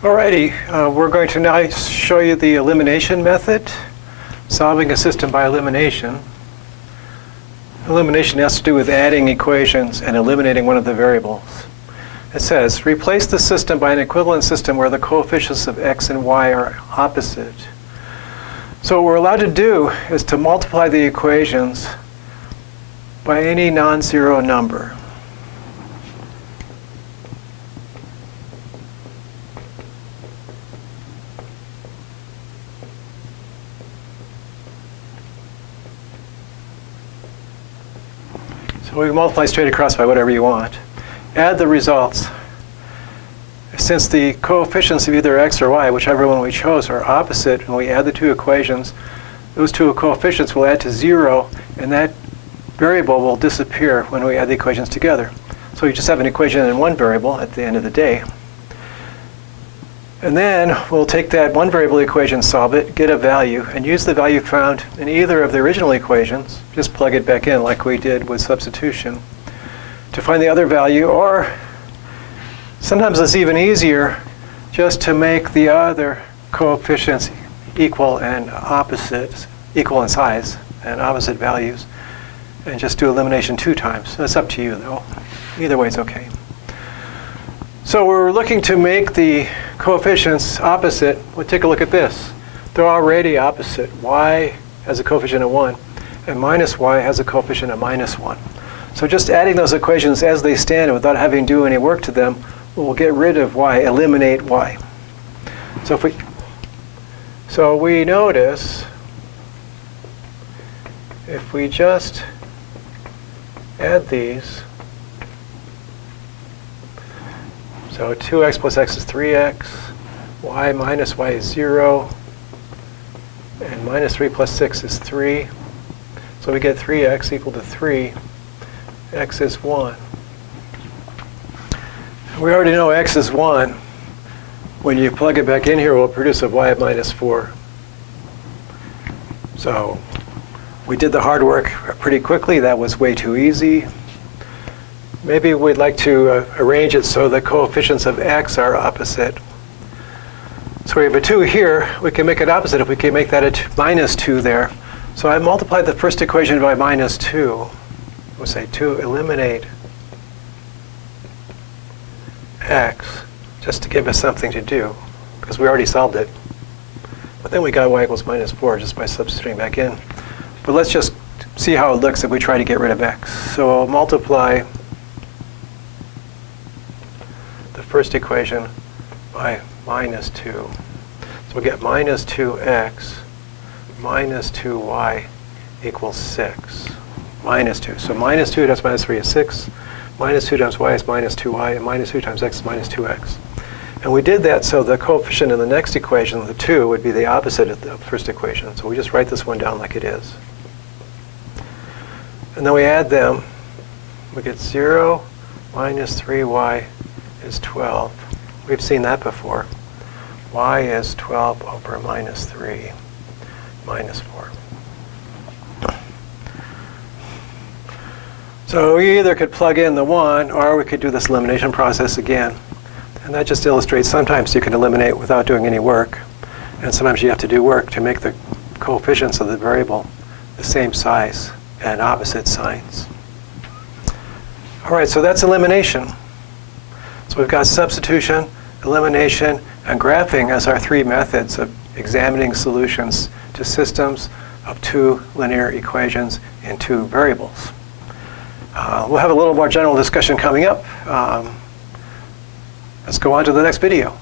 Alrighty, we're going to now show you the elimination method, solving a system by elimination. Elimination has to do with adding equations and eliminating one of the variables. It says, replace the system by an equivalent system where the coefficients of x and y are opposite. So what we're allowed to do is to multiply the equations by any non-zero number. So we multiply straight across by whatever you want. Add the results. Since the coefficients of either x or y, whichever one we chose, are opposite, and we add the two equations, those two coefficients will add to 0, and that variable will disappear when we add the equations together. So you just have an equation in one variable at the end of the day. And then we'll take that one variable equation, solve it, get a value, and use the value found in either of the original equations, just plug it back in like we did with substitution, to find the other value, or sometimes it's even easier just to make the other coefficients equal and opposite, equal in size and opposite values, and just do elimination 2 times. That's up to you though. Either way is okay. So we're looking to make the coefficients opposite. We'll take a look at this. They're already opposite. Y has a coefficient of 1, and minus y has a coefficient of -1. So just adding those equations as they stand without having to do any work to them will get rid of y, eliminate y. So we notice if we just add these, so 2x plus x is 3x, y minus y is 0, and minus 3 plus 6 is 3. So we get 3x equal to 3, x is 1. We already know x is 1. When you plug it back in here, we'll produce a y of -4. So we did the hard work pretty quickly. That was way too easy. Maybe we'd like to arrange it so the coefficients of x are opposite. So we have a 2 here. We can make it opposite if we can make that a -2 there. So I multiplied the first equation by -2. We'll say to eliminate x, just to give us something to do, because we already solved it. But then we got y equals -4 just by substituting back in. But let's just see how it looks if we try to get rid of x. So I'll multiply the first equation by -2. So we'll get -2x minus 2y equals 6. -2. So -2 times -3 is 6. -2 times y is -2y, and -2 times x is -2x. And we did that so the coefficient in the next equation, the 2, would be the opposite of the first equation. So we just write this one down like it is. And then we add them. We get 0 minus 3y is 12. We've seen that before. Y is 12 over -3 minus 4. So we either could plug in the 1, or we could do this elimination process again. And that just illustrates sometimes you can eliminate without doing any work. And sometimes you have to do work to make the coefficients of the variable the same size and opposite signs. All right, so that's elimination. So we've got substitution, elimination, and graphing as our 3 methods of examining solutions to systems of 2 linear equations in 2 variables. We'll have a little more general discussion coming up. Let's go on to the next video.